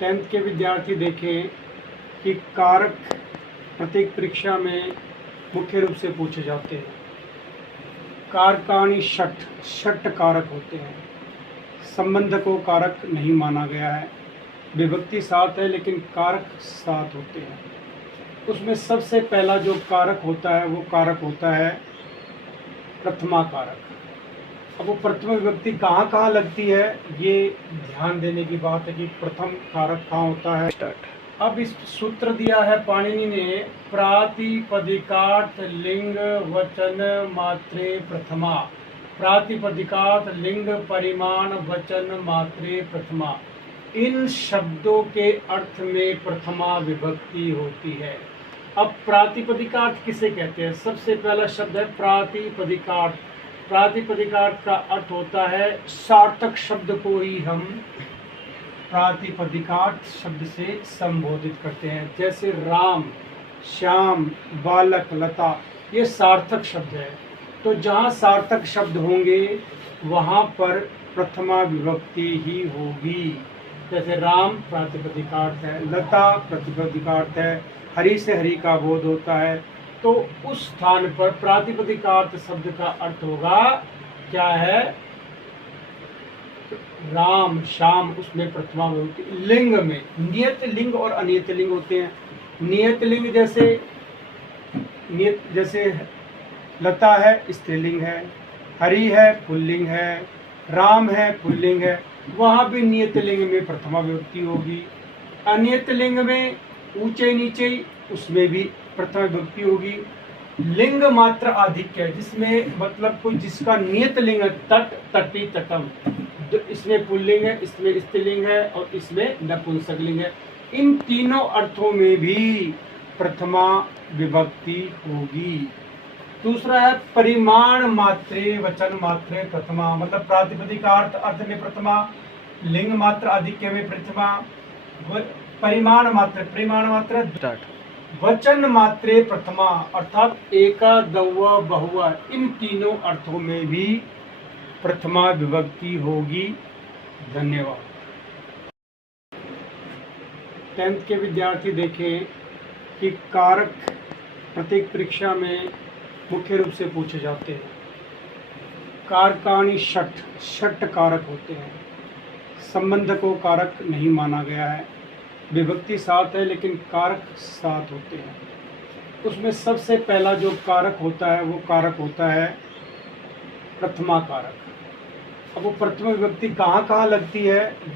10th के विद्यार्थी देखें कि कारक प्रत्येक परीक्षा में मुख्य रूप से पूछे जाते हैं। कारकाणि षट कारक होते हैं। संबंध को कारक नहीं माना गया है। विभक्ति 7 है लेकिन कारक 7 होते हैं। उसमें सबसे पहला जो कारक होता है वो कारक होता है प्रथमा कारक। अब वो प्रथम विभक्ति कहाँ कहाँ लगती है ये ध्यान देने की बात है कि प्रथम कारक कहाँ होता है। अब इस सूत्र दिया है पाणिनि ने, प्रातिपदिकार्थ लिंग वचन मात्रे प्रथमा। प्रातिपदिकार्थ लिंग परिमाण वचन मात्रे प्रथमा। इन शब्दों के अर्थ में प्रथमा विभक्ति होती है। अब प्रातिपदिकार्थ किसे कहते हैं? सबसे पहला शब्द है प्रातिपदिकार्थ। प्रातिपदिकार्थ का अर्थ होता है सार्थक शब्द को ही हम प्रातिपदिकार्थ शब्द से संबोधित करते हैं। जैसे राम, श्याम, बालक, लता, ये सार्थक शब्द है। तो जहाँ सार्थक शब्द होंगे वहाँ पर प्रथमा विभक्ति ही होगी। जैसे राम प्रातिपदिकार्थ है, लता प्रातिपदिकार्थ है, हरि से हरि का बोध होता है, तो उस स्थान पर प्रातिपदिकार्थ शब्द का अर्थ होगा क्या है? राम, श्याम, उसमें प्रथमा विभक्ति। लिंग में नियत लिंग और अनियत लिंग होते हैं। नियत लिंग जैसे लता है स्त्रीलिंग है, हरि है पुल्लिंग है, राम है पुल्लिंग है, वहाँ भी नियत लिंग में प्रथमा विभक्ति होगी। अनियत लिंग में ऊंचे नीचे उसमें भी प्रथमा विभक्ति होगी। लिंग मात्र आधिक्य है, जिसमें मतलब कोई जिसका नियत लिंग है, तट, तटी, तटम, इसमें पुल्लिंग है, इसमें स्त्रीलिंग है और इसमें नपुंसकलिंग है। इन तीनों अर्थों में भी प्रथमा विभक्ति होगी। दूसरा है परिमाण मात्रे वचन मात्रे प्रथमा, मतलब प्रातिपदिकार्थ अर्थ में प्रथमा, लिंग मात्र आधिक्य में प्रथमा, परिमाण मात्र वचन मात्रे प्रथमा, अर्थात एका दव्वा बहुवा, इन तीनों अर्थों में भी प्रथमा विभक्ति होगी। धन्यवाद। 10th के विद्यार्थी देखें कि कारक प्रत्येक परीक्षा में मुख्य रूप से पूछे जाते हैं। कारकाणि षट कारक होते हैं। संबंध को कारक नहीं माना गया है। विभक्ति 7 है लेकिन कारक 7 होते हैं। उसमें सबसे पहला जो कारक होता है वो कारक होता है प्रथमा कारक। अब वो प्रथम विभक्ति कहाँ कहाँ लगती है ये